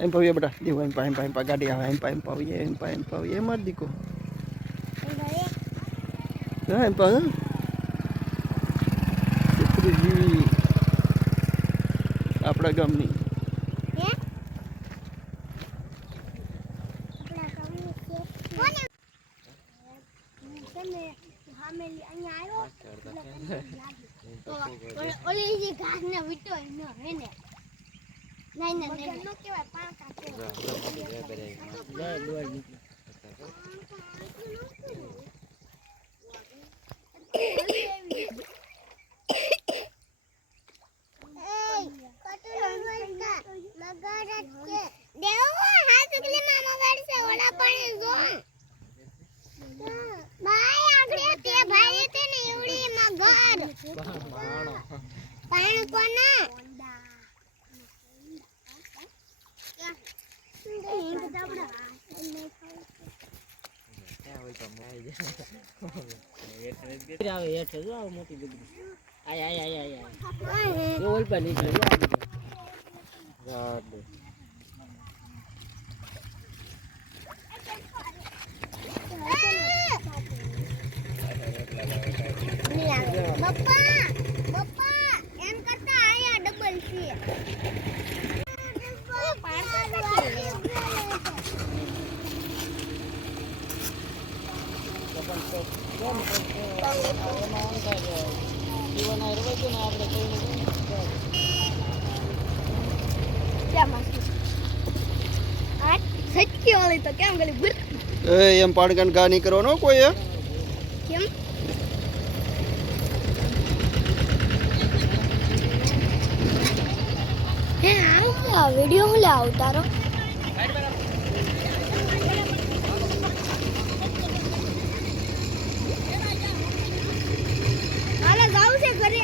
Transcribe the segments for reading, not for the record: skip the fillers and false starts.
એમ પાવીએ બેટા દેવો એમ પા ગાડી આવે એમ પાવીએ એમ માર દીકો હા એમ પા છત્રીજી આપણા ગામની મોટી બગડી આય ઓલ પર નીકળે પપ્પા એમ કરતા આયા ડબલ છે તો કેમ ગલી એમ પાડકન ગા નહીં કરવાનો કોઈ કેમ હે આ વિડિયો હું લાવ તારો આલે જાવ છે ઘરે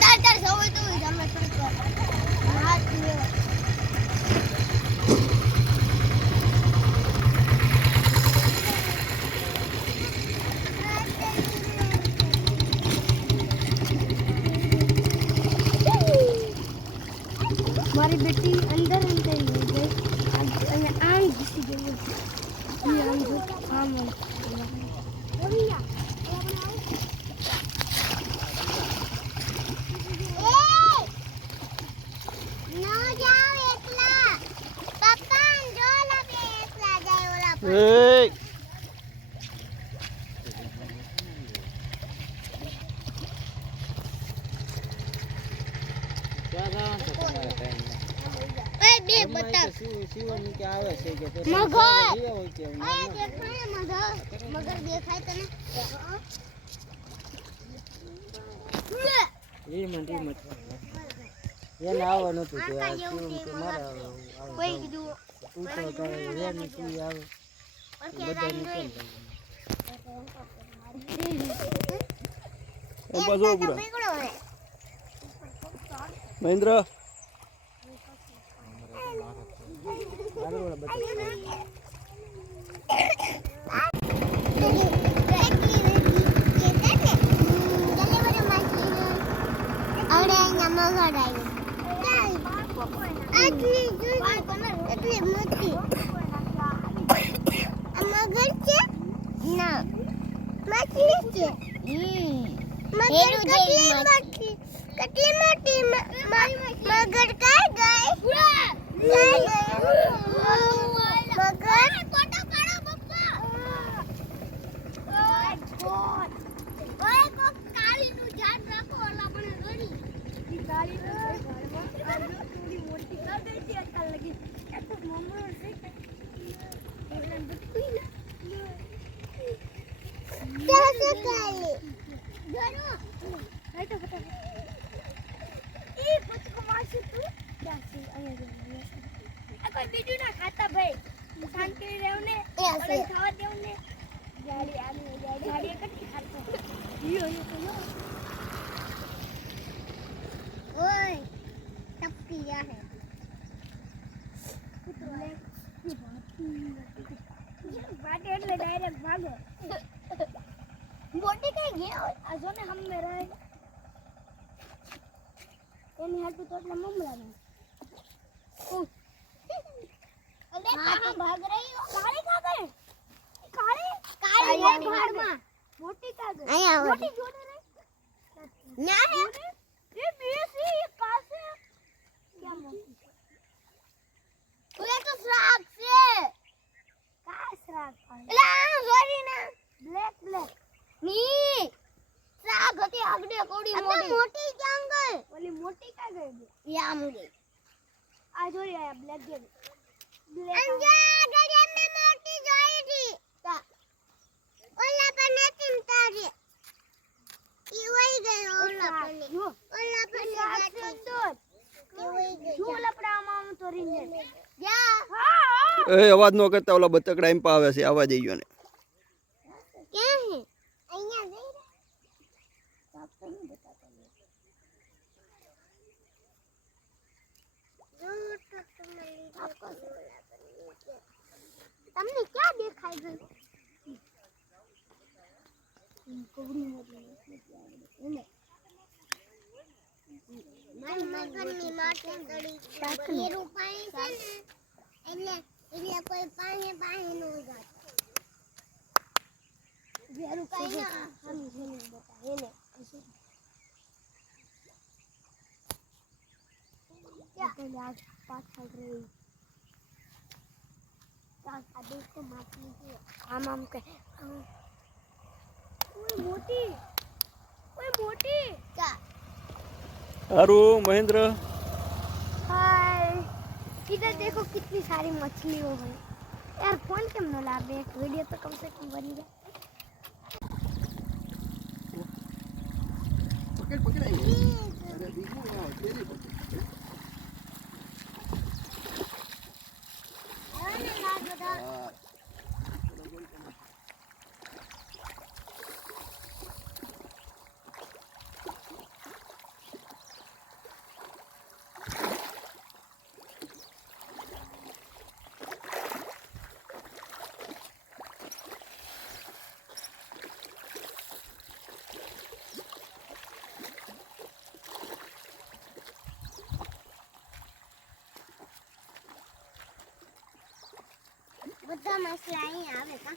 તાર જાવ તો જમે હાથ લેવા મારી બેટી અંદર અંદર ગઈ અને આમ ઘૂસી ગઈ આમ જો આમ મગર દેખાય તને એને આવવાનું હતું તો આ શું કે મારા કોઈ કીધું તું તો કરે રે નથી આવે બધા નીકળ એમ પાછો પૂરા મહેન્દ્ર કોઈ બીજું ના ખાતા ભાઈ શાંતિ રહેવને ખાવા દેવને ગાડી આની ગાડી કેટલી ખાતા ઓય ટપકી ગયા હે વાટે એટલે ડાયરેક્ટ ભાગો બોટી કઈ ગયા આ જોને હમને રહે એની હાટુ તો એટલે મમરા ને कहाँ भाग रही हो? काली कहाँ गई? काली ये भाड़ में। मोटी कहाँ गई? मोटी जोड़े रही? ना है। ये बेसी ये कहाँ से? क्या मोटी? ये तो श्राप से। कहाँ श्राप? ला सॉरी ना। ब्लैक। नहीं। श्राप होती आगडे कोड़ी मोटी। मोटी क्या गई? वाली मोटी कहाँ गई? ये आम गई। आ जो ये ब्लैक गेम। अंजा गड़िया में मोटी जोई थी ता ओला पने चिंता रे ई वही गए ओला पने जाती तो ई वही गए जो लपड़ा माम तोरी ने या हां એ અવાજ ન કરતા ઓલા બતકડા એમ આવે છે આવા જઈયો ને क्या है અહીંયા દે સાફ તો नहीं बताता जो तो तुम्हारी आपको તમને क्या દેખાઈ ગયું કોવડી મોટી મારી મગનની માથે તડી કેરું પાણી છે ને એટલે કોઈ પાણી નો જાય વેરું કઈ ના હમ જેને બતા એને क्या आज पास चल रही अभी तो मारती है आम के कोई मोटी क्या હારું મહેન્દ્ર हाय इधर देखो कितनी सारी मछलियां हैं यार फोन क्यों न ला दे एक वीडियो तो कम से कम बन जाए પકડ આવી અરે બીજું ના તેરી પકડ બધા મસલા અહીં આવે કા